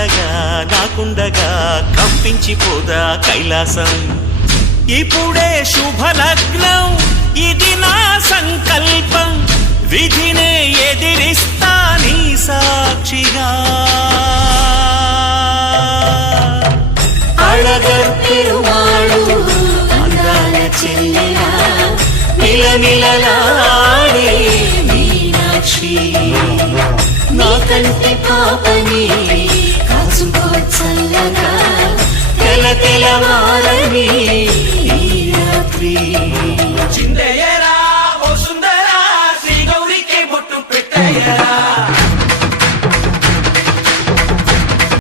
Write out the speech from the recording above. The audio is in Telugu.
అండగా నాకుండగా కంపించిపోదా కైలాసం. ఇప్పుడే శుభలగ్నం, ఇది నా సంకల్పం, విధినే ఎదిరిస్తా నీ సాక్షిగా. అళగర్ పెరుమాళు అందాల చెల్లెలా మిలమిలలాడే మీనాక్షి, నా కంటి పాపని కాచుకో చల్లగా తెల తెలవా